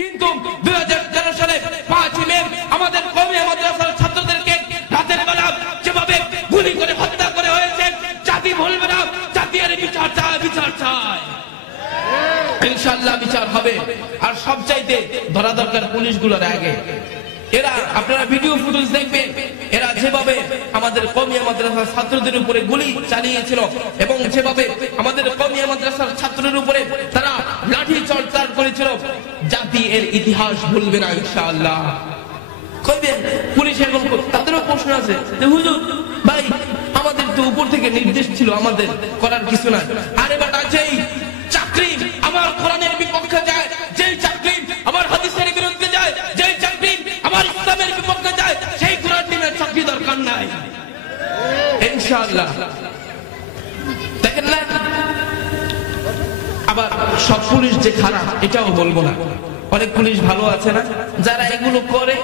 কিন্তু 2013 সালে 5 মে আমাদের কওমি মাদ্রাসার ছাত্রদেরকে রাতের বেলা যেভাবে গুলি করে হত্যা করে হয়েছে, জাতি ভুলবে না, জাতির বিচার চায়, বিচার চায়। ইনশাআল্লাহ বিচার হবে। আর সবচাইতে ধরা দরকার পুলিশগুলোর আগে। এরা আপনারা ভিডিও ফুটেজ দেখবেন, এরা যেভাবে আমাদের কওমি মাদ্রাসার ছাত্রদের উপরে গুলি চালিয়েছিল এবং যেভাবে আমাদের কওমি মাদ্রাসার ছাত্রদের উপরে তারা লাঠি চার্জ করেছিল, জাতি এর ইতিহাস ভুলবে না ইনশাআল্লাহ। কইবেন পুলিশ এখন তাদেরও প্রশ্ন আছে যে হুজুর ভাই আমাদের তো উপর থেকে নির্দেশ ছিল, আমাদের করার কিছু নাই। আরে বাট যেই চাকরি আমার কোরআনের বিপক্ষে যায়, যেই চাকরি আমার হাদিসের বিরুদ্ধে যায়, যেই চাকরি আমার ইসলামের বিপক্ষে যায়, সেই কোরআন দিনের চাকরি দরকার নাই ইনশাআল্লাহ। দেখেন না, আবার সব পুলিশ যে খারাপ এটাও বলবো না, অনেক পুলিশ ভালো আছে না, যারা এগুলো করে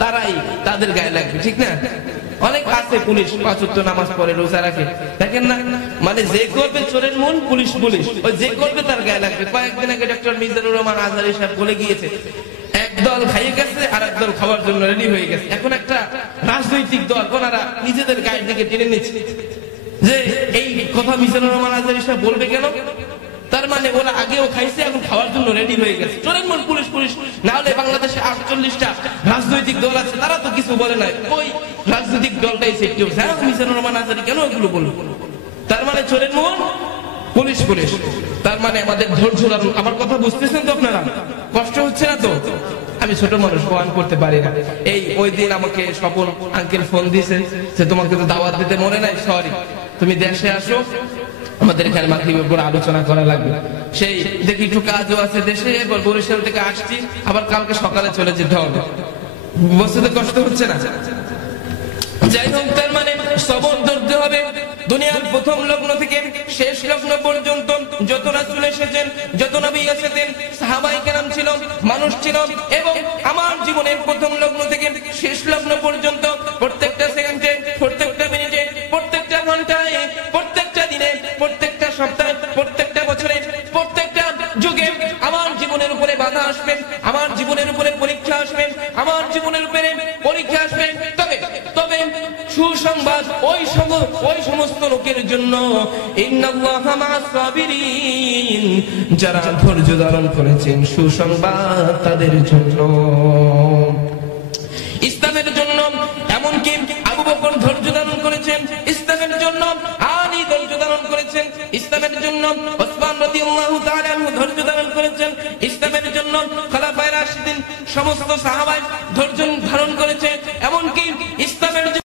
তারাই তাদের গায়ে লাগবে, ঠিক না? অনেক আছে পুলিশ 5 ওয়াক্ত নামাজ পড়ে, রোজা রাখে, দেখেন না, মানে যে করবে চোরের মন পুলিশ পুলিশ, ওই যে করবে তার গায়ে লাগবে। কয়েকদিন আগে ডক্টর মিজানুর রহমান আজহারী সাহেব বলে গিয়েছে, একদল খাইয়ে গেছে আর একদল খাওয়ার জন্য রেডি হয়ে গেছে। এখন একটা রাজনৈতিক দল ওনারা নিজেদের গায়ের দিকে টেনে নিচ্ছে যে এই কথা মিজানুর রহমান আজহারী সাহেব বলবে কেন? তার মানে ওরা আগেও খাইছে, এখন খাওয়ার জন্য রেডি হয়ে গেছে। চোরের মন পুলিশ পুলিশ না হলে বাংলাদেশে 48টা রাজনৈতিক দল আছে, তারা তো কিছু বলে নাই, ওই রাজনৈতিক দলটাই সেটি হচ্ছে। হ্যাঁ, মিজানুর রহমান আজহারী কেন এগুলো বলবো? তার মানে চোরের মন পুলিশ পুলিশ, তার মানে আমাদের ধৈর্য ধরুন। আমার কথা বুঝতেছেন তো আপনারা? কষ্ট হচ্ছে না তো? আমি ছোট মানুষ, বয়ান করতে পারি না। এই ওই দিন আমাকে স্বপন আঙ্কেল ফোন দিয়েছে যে তোমাকে তো দাওয়াত দিতে মনে নাই, সরি, তুমি দেশে আসো, আমাদের এখানে মাগরিবের উপর আলোচনা করা লাগবে। সেই দেখি একটু কাজও আছে দেশে, এবার বরিশাল থেকে আসছি, আবার কালকে সকালে চলে যেতে হবে। বুঝতে তো কষ্ট হচ্ছে না? যাই হোক, তার মানে সবর ধরতে হবে। দুনিয়ার প্রথম লগ্ন থেকে শেষ লগ্ন পর্যন্ত যত রাসূল এসেছেন, যত নবী এসেছেন, সাহাবায়ে কেরাম ছিল, মানুষ ছিল, এবং আমার জীবনের প্রথম লগ্ন থেকে শেষ লগ্ন পর্যন্ত প্রত্যেকটা সেকেন্ডে, প্রত্যেকটা মিনিটে, প্রত্যেকটা ঘন্টায়, প্রত্যেকটা দিনে, প্রত্যেকটা সপ্তাহে, প্রত্যেকটা বছরে, প্রত্যেকটা যুগে আমার জীবনের উপরে বাধা আসবে, আমার জীবনের উপরে পরীক্ষা আসবে, আমার জীবনের উপরে পরীক্ষা আসবে। তবে তবে সুসংবাদ ওই সমস্ত লোকের জন্য, ইন্নাল্লাহা মা'আস সাবিরিন, যারা ধৈর্য ধারণ করেছেন, সুসংবাদ তাদের জন্য। ইসলামের জন্য এমনকি আবু বকর ধৈর্য ধারণ করেছেন, ইসলামের জন্য আলী ধৈর্য ধারণ করেছেন, ইসলামের জন্য ওসমান রাদিয়াল্লাহু তাআলা আনহু ধৈর্য ধারণ করেছেন, ইসলামের জন্য খোলাফায়ে রাশিদিন সমস্ত সাহাবায়ে ধৈর্য ধারণ করেছেন।